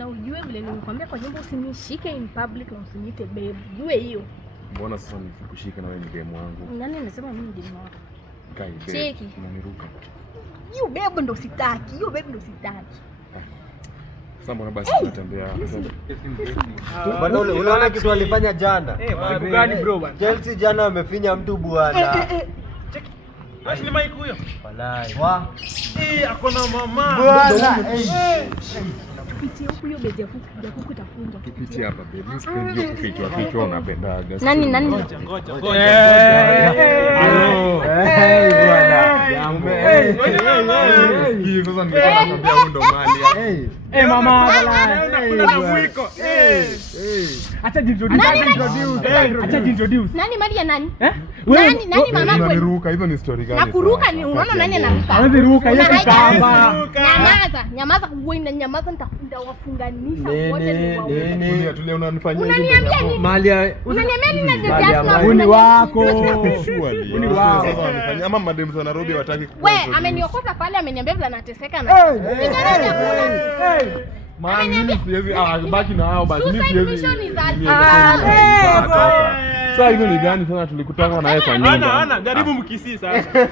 Na ujue vile nilikwambia kwa nyumba usinishike in public na usiniite babe. Jue hiyo. Mbona sasa nikushike na wewe ni demu wangu? Nani anasema mimi ni demu wako? Kai, cheki. Unaniruka. Hiyo babe ndo sitaki. Hiyo babe ndo sitaki. Sasa mbona basi tunatembea? Bwana unaona kitu alifanya jana? Siku gani bro bwana? Chelsea jana wamefinya mtu bwana. Basi ni Mike huyo. Walai. Ako na mama. Bwana. Tupitie huko hiyo bezi ya kuku itafunga. Tupitie hapa babe. Mimi sipendi kufichwa unapendaga. Nani? Ngoja. Sasa ningependa kuambia huyu ndo mali. Mama unakula na mwiko. Acha jintroduce. Nani mali ya nani? Nani mama kweli? Unaniruka, hizo ni story gani? Nakuruka ni unaona nani anaruka? Hawezi ruka hiyo kitamba. Nyamaza wewe nyamaza nitawafunganisha wote ni wao. Tulia unanifanyia hizo. Unaniambia nini? Mali Unaniambia nini na Jasmine? Uni wako. Uni wao. Sasa wanifanyia ama madem za Nairobi wataki wewe ameniokota pale ameniambia vile anateseka na. Mimi siwezi baki na hao basi mimi siwezi. Sasa hizo ni gani sana tulikutana na yeye kwa nyumba. Ana jaribu mkisi sasa.